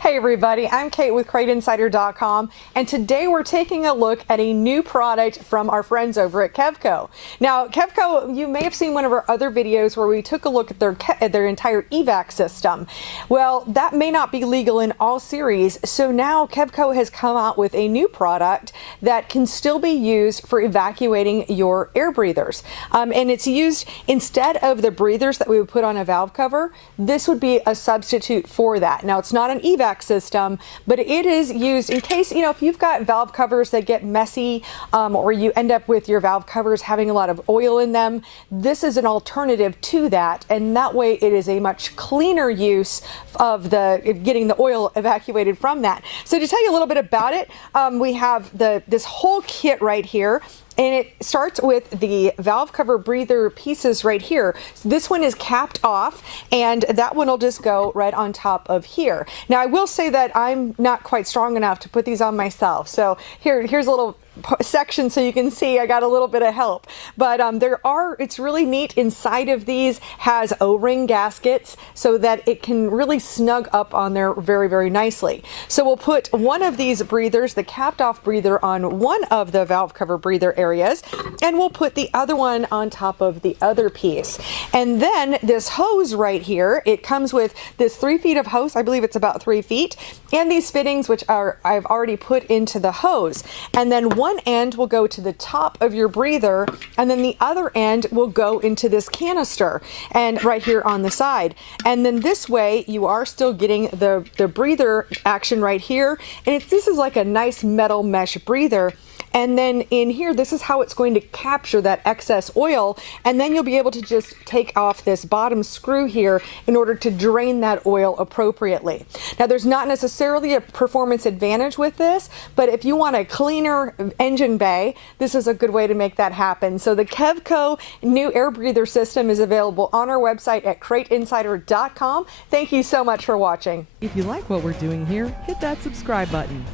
Hey everybody, I'm Kate with CrateInsider.com, and today we're taking a look at a new product from our friends over at Kevko. Now, Kevko, you may have seen one of our other videos where we took a look at their entire evac system. Well, that may not be legal in all series, so now Kevko has come out with a new product that can still be used for evacuating your air breathers. And it's used instead of the breathers that we would put on a valve cover. This would be a substitute for that. Now, it's not an evac system, but it is used in case, if you've got valve covers that get messy or you end up with your valve covers having a lot of oil in them. This is an alternative to that, and that way it is a much cleaner use of getting the oil evacuated from that. So to tell you a little bit about it, we have this whole kit right here. And it starts with the valve cover breather pieces right here. So this one is capped off, and that one will just go right on top of here. Now, I will say that I'm not quite strong enough to put these on myself. So here's a little section so you can see I got a little bit of help. But it's really neat. Inside of these has O-ring gaskets so that it can really snug up on there very, very nicely. So we'll put one of these breathers, the capped off breather, on one of the valve cover breather areas, and we'll put the other one on top of the other piece. And then this hose right here, it comes with this 3 feet of hose. I believe it's about 3 feet, and these fittings, which I've already put into the hose. And then one end will go to the top of your breather, and then the other end will go into this canister and right here on the side. And then this way you are still getting the breather action right here, and this is like a nice metal mesh breather. And then in here, this is how it's going to capture that excess oil, and then you'll be able to just take off this bottom screw here in order to drain that oil appropriately. Now, there's not necessarily a performance advantage with this, but if you want a cleaner engine bay, this is a good way to make that happen. So the Kevko new air breather system is available on our website at CrateInsider.com. Thank you so much for watching. If you like what we're doing here, hit that subscribe button.